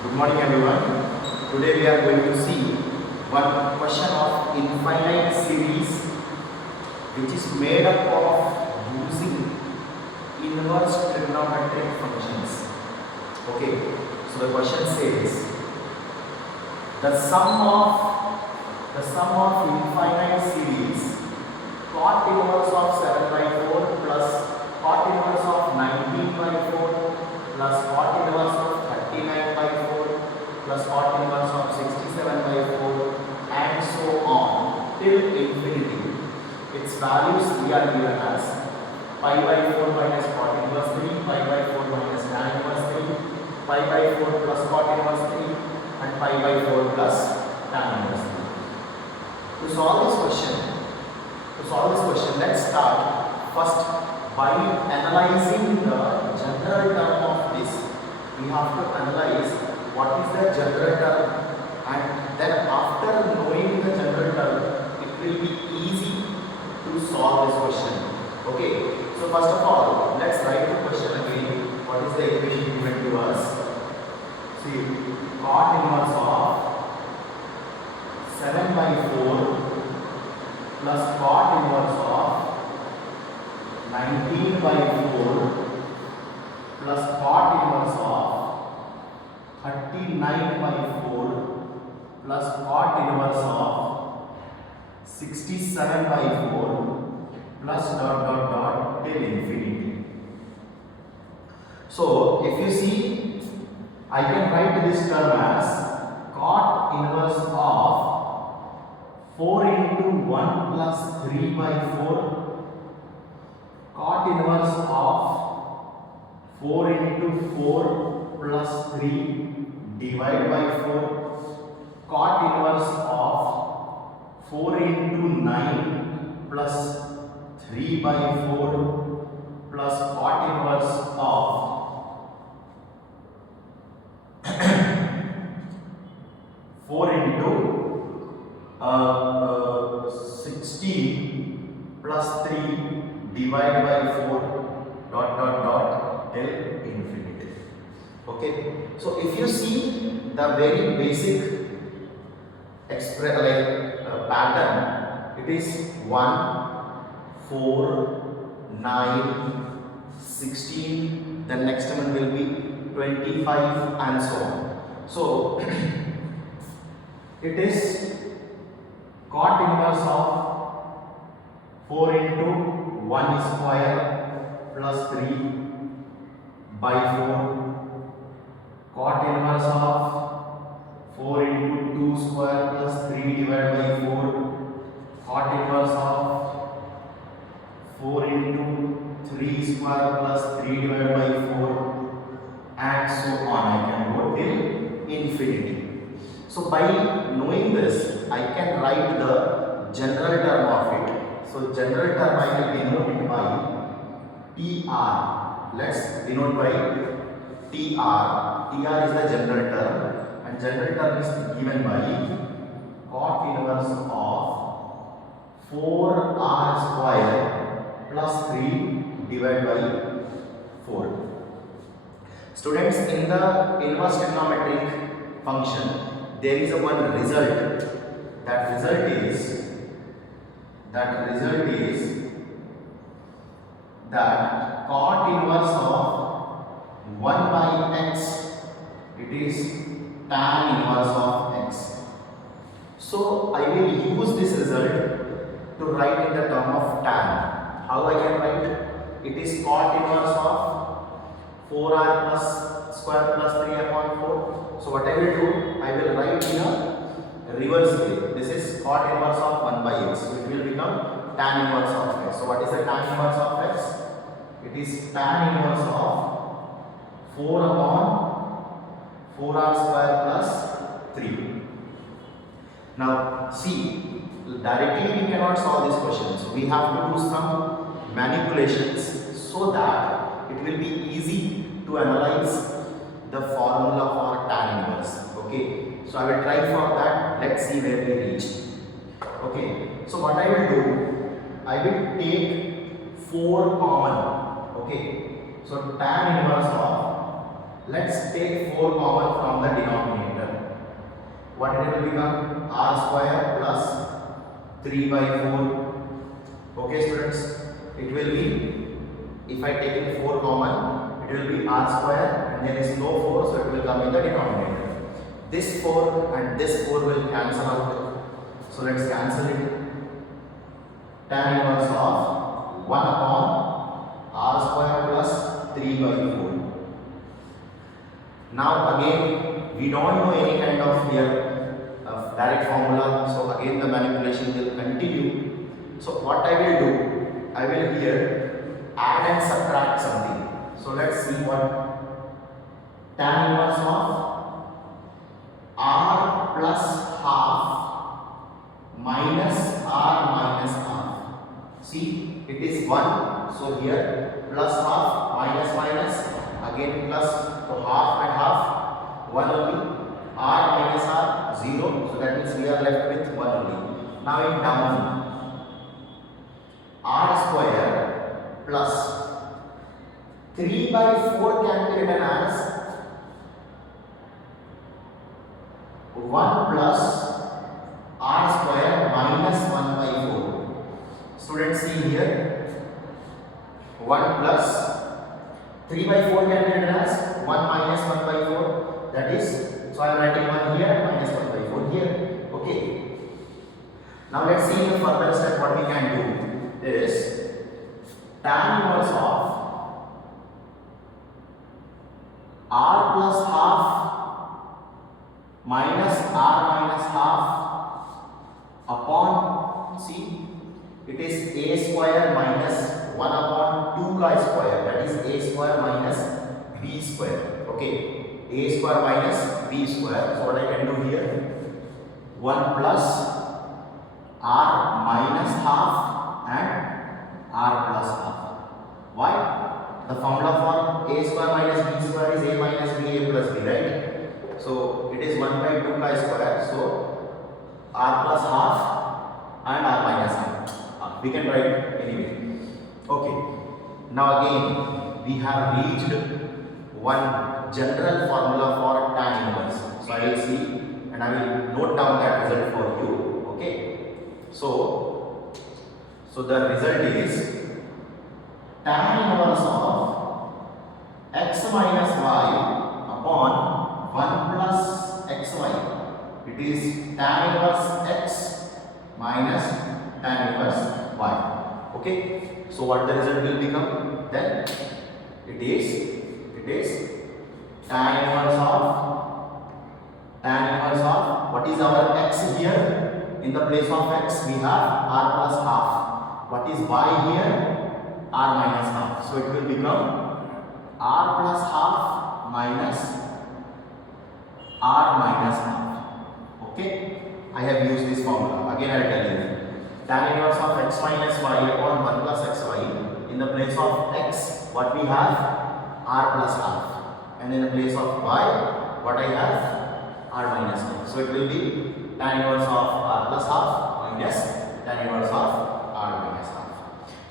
Good morning everyone. Today we are going to see one question of infinite series which is made up of using inverse trigonometric functions. Okay, so the question says the sum of infinite series cot inverse of 7 by 4 plus cot inverse of 19 by 4 plus cot inverse of 39 by 4 plus cot inverse of 67 by 4 and so on till infinity. Its values we are given as pi by 4 minus cot inverse 3, pi by 4 minus tan inverse 3, pi by 4 plus cot inverse 3 and pi by 4 plus tan inverse 3. To solve this question, let's start first by analyzing the general term of this. We have to analyze what is the general term, and then after knowing the general term, it will be easy to solve this question. Okay, so first of all, let's write the question again. What is the equation given to us? See, cot inverse of 7 by 4 plus cot inverse of 19 by 4 plus cot inverse of 39 by 4 plus cot inverse of 67 by 4 plus till infinity. So if you see, I can write this term as cot inverse of 4 into 1 plus 3 by 4, cot inverse of 4 into 4 plus 3 divided by 4, cot inverse of 4 into 9 plus 3 by 4 plus cot inverse of 4 into 16 plus 3 divided by 4 till infinity. Okay, so if you see the very basic pattern, it is 1, 4, 9, 16, the next one will be 25 and so on. So it is cot inverse of 4 into 1 square plus 3 by 4, cot inverse of 4 into 2 square plus 3 divided by 4, cot inverse of 4 into 3 square plus 3 divided by 4 and so on. I can go till infinity. So by knowing this, I can write the general term of it. So general term I will denote it by TR. Let's denote by TR. TR is the general term, and general term is given by cot inverse of 4R square plus 3 divided by 4. Students, in the inverse trigonometric function, there is a one result. That result is that cot inverse of 1 by x, it is tan inverse of x. So I will use this result to write in the term of tan. How I can write? It is cot inverse of 4r plus square plus 3 upon 4. So what I will do, I will write in a reverse way. This is cot inverse of 1 by x. So it will become tan inverse of x. So what is the tan inverse of x? It is tan inverse of 4 upon 4r square plus 3. Now see, directly we cannot solve this question. So we have to do some manipulations so that it will be easy to analyze the formula for tan inverse. Okay, so I will try for that. Let's see where we reach. Okay, so what I will do, I will take 4 common. Okay, so tan inverse of Let's take 4 common from the denominator. What it will become? R square plus 3 by 4. Okay students, it will be, if I take 4 common, it will be R square and there is no 4, so it will come in the denominator. This 4 and this 4 will cancel out. So let's cancel it. Tan inverse of 1 upon R square plus 3 by 4. Now again, we don't know any kind of here direct formula, so again the manipulation will continue. So what I will do, I will here add and subtract something. So let's see what tan inverse of R plus half minus R minus half. See, it is 1, so here plus half minus minus, again plus, so half and half, 1 only, R minus R 0, so that means we are left with 1 only. Now in down, R square plus 3 by 4 can be written as 1 plus R square minus 1 by 4. Students, see here, 1 plus 3 by 4 can be written as 1 minus 1 by 4, that is, so I am writing 1 here, minus 1 by 4 here. Okay. Now let's see in the further step what we can do is tan inverse of R plus half minus R minus half upon, see, it is A square minus 1 upon 2 chi square, that is A square minus B square. Okay. A square minus B square. So what I can do here, 1 plus R minus half and R plus half. Why? The formula for A square minus B square is A minus B, A plus B, right? So it is 1 by 2 chi square. So R plus half and R minus half. We can write anyway. Okay. Now again, we have reached one general formula for tan inverse. So I will see and I will note down that result for you. Okay. So the result is tan inverse of x minus y upon 1 plus xy. It is tan inverse x minus tan inverse y. Okay. So what the result will become? Then it is tan inverse of what is our x here? In the place of x we have r plus half. What is y here? R minus half. So it will become r plus half minus r minus half. Okay. I have used this formula. Again I will tell you. Tan inverse of x minus y upon 1 plus xy. In the place of x, what we have? R plus half. And in the place of y, what I have? R minus half. So it will be tan inverse of R plus half minus tan inverse of R minus half.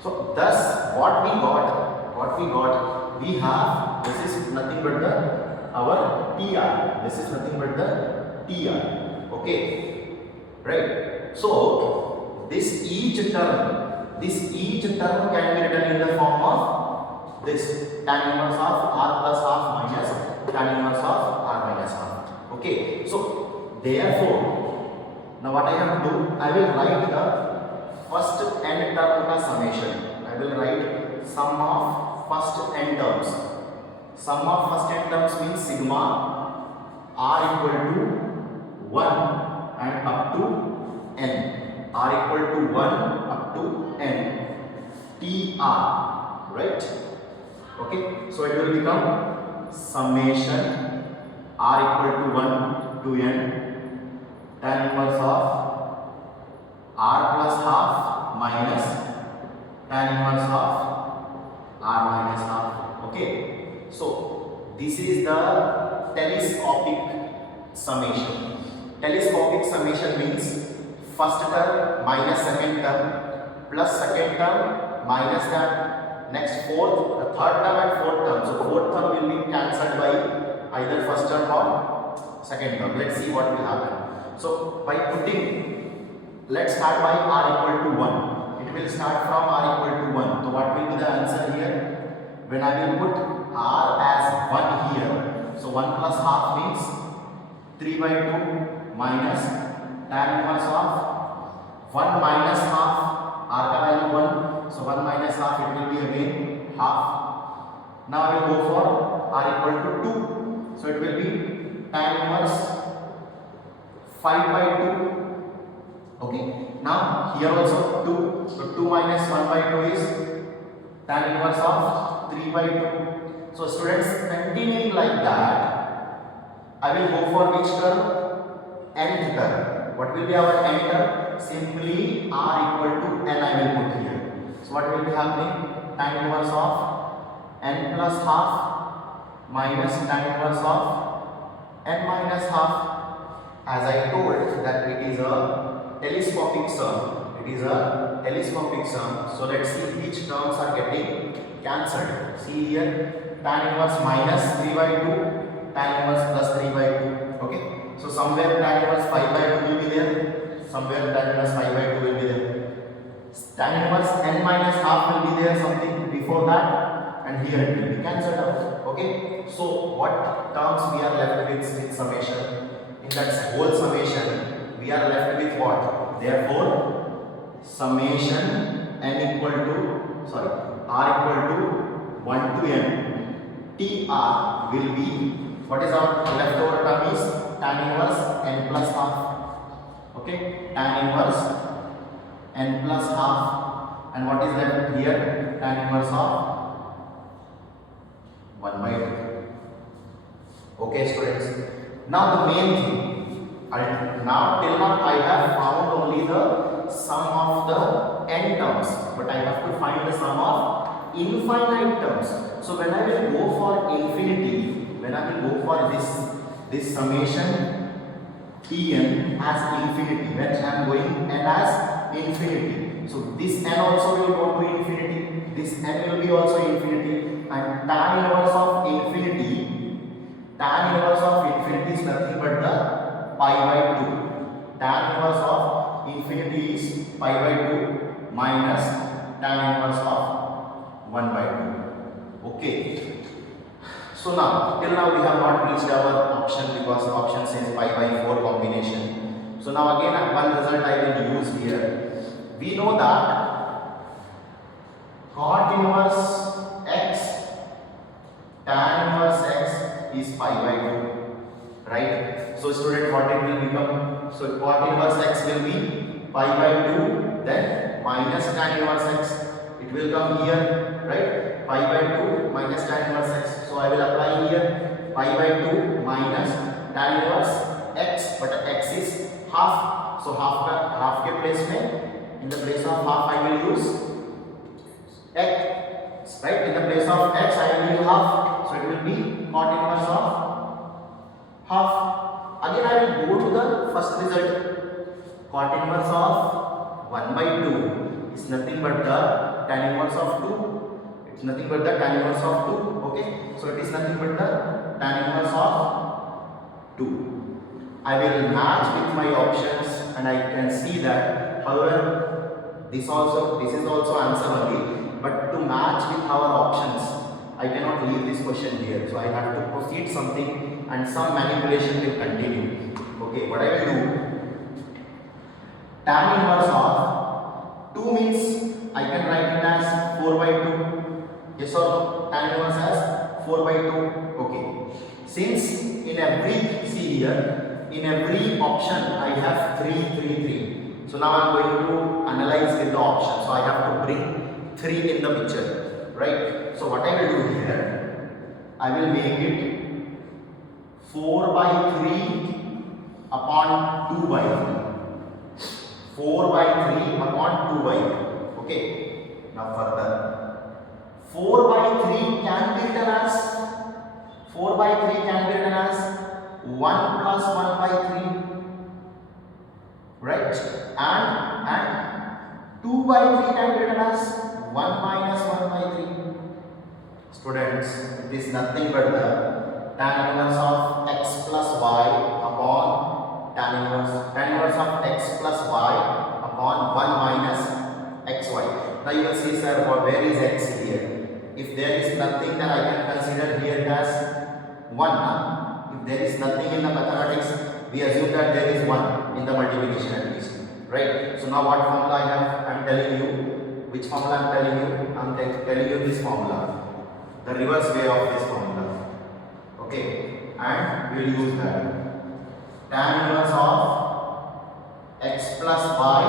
So thus what we got, we have, this is nothing but our TR. This is nothing but the TR. Okay. Right. So this each term can be written in the form of this tan inverse of R plus half minus tan inverse of R minus half. Okay. So therefore, now what I have to do, I will write the first n term summation. I will write sum of first n terms. Sum of first n terms means sigma r equal to 1 and up to n. R equal to 1 up to n. TR, right? Okay, so it will become summation r equal to 1 to n tan inverse of r plus half minus tan inverse of r minus half. Okay, so this is the telescopic summation. Telescopic summation means first term minus second term plus second term minus that next third term and fourth term. So fourth term will be cancelled by either first term or second term. Let's see what will happen. So by putting, let's start by r equal to 1. It will start from r equal to 1. So what will be the answer here? When I will put r as 1 here, so 1 plus half means 3 by 2 minus tan inverse of 1 minus half, r ka value 1, so 1 minus half, it will be again half. Now I will go for r equal to 2, so it will be tan inverse 5 by 2. Okay, now here also 2, so 2 minus 1 by 2 is tan inverse of 3 by 2. So students, continuing like that, I will go for which term? Nth term. What will be our nth term? Simply r equal to n I will put here. So what will be happening? Tan inverse of n plus half minus tan inverse of n minus half. As I told that it is a telescopic sum. It is a telescopic sum. So let's see which terms are getting cancelled. See here, tan inverse minus 3 by 2, tan inverse plus 3 by 2. Okay. So somewhere tan inverse 5 by 2 will be there. Somewhere tan inverse 5 by 2 will be there. Tan inverse n minus half will be there something before that, and here it will be cancelled out. Okay. So what terms we are left with in summation? In that whole summation, we are left with what? Therefore, summation r equal to 1 to n tr will be, what is our leftover term is tan inverse n plus half. Okay, tan inverse n plus half, and what is left here? Tan inverse of 1 by 2. Okay students, now the main thing, now till now I have found only the sum of the n terms, but I have to find the sum of infinite terms. So when I will go for infinity, when I will go for this summation en as infinity, when I am going n as infinity, so this n also will go to infinity, this n will be also infinity, and tan inverse of infinity is nothing but the pi by 2. Tan inverse of infinity is pi by 2 minus tan inverse of 1 by 2. Okay. So now, till now we have not reached our option because the option says pi by 4 combination. So now again one result I will use here. We know that cot inverse x tan inverse x is pi by 2, right? So student, what it will become? So cot inverse x will be pi by 2, then minus tan inverse x. It will come here, right? Pi by 2 minus tan inverse x. So I will apply here pi by 2 minus tan inverse x, but x is half. So half के place में, in the place of half I will use x, right? In the place of x I will use half. So it will be cot inverse of half. Again I will go to the first result. Cot inverse of 1 by 2 is nothing but the tan inverse of 2. It's nothing but the tan inverse of 2. Okay. So it is nothing but the tan inverse of 2. I will match with my options and I can see that, however, this is also answer only, but to match with our options I cannot leave this question here. So I have to proceed something and some manipulation will continue. Okay, what I will do, tan inverse of 2 means I can write it as 4 by 2. Yes or no? Tan inverse as 4 by 2. Okay. Since in every, see here, in every option I have 3, 3, 3. So now I am going to analyze with the option. So I have to bring 3 in the picture, right? So what I will do here, I will make it 4 by 3 upon 2 by 3. 4 by 3 upon 2 by 3. Okay. Now further, 4 by 3 can be written as 4 by 3 can be written as 1 plus 1 by 3, right? And 2 by 3 can be written as 1 minus 1 by 3. Students, it is nothing but the tan inverse of x plus y upon tan inverse of x plus y upon 1 minus xy. Now you will see, sir, where is x here? If there is nothing, then I can consider here as 1. If there is nothing in the mathematics, we assume that there is 1 in the multiplication at least, right? So now what formula I am telling you? Which formula I am telling you? I am telling you this formula, the reverse way of this formula. Okay, and we will use that. Tan inverse of x plus y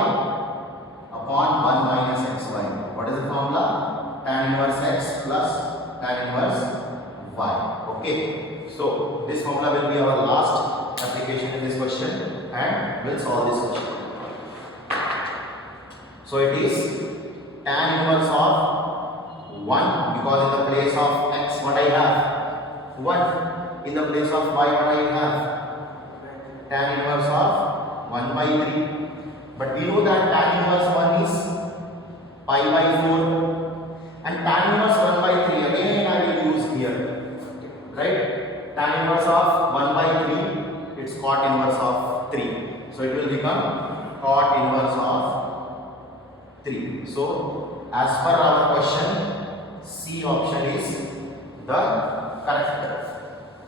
upon 1 minus xy. What is the formula? Tan inverse x plus tan inverse y. Okay, so this formula will be our last application in this question, and we'll solve this question. So it is tan inverse of 1, because in the place of x what I have? 1. In the place of y what I have? Tan inverse of 1 by 3. But we know that tan inverse 1 is pi by 4, and tan inverse 1 by 3 again I will use here, right? Tan inverse of 1 by 3, it's cot inverse of 3. So it will become cot inverse of 3. So as per our question, C option is the correct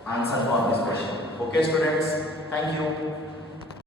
answer for this question. Okay students, thank you.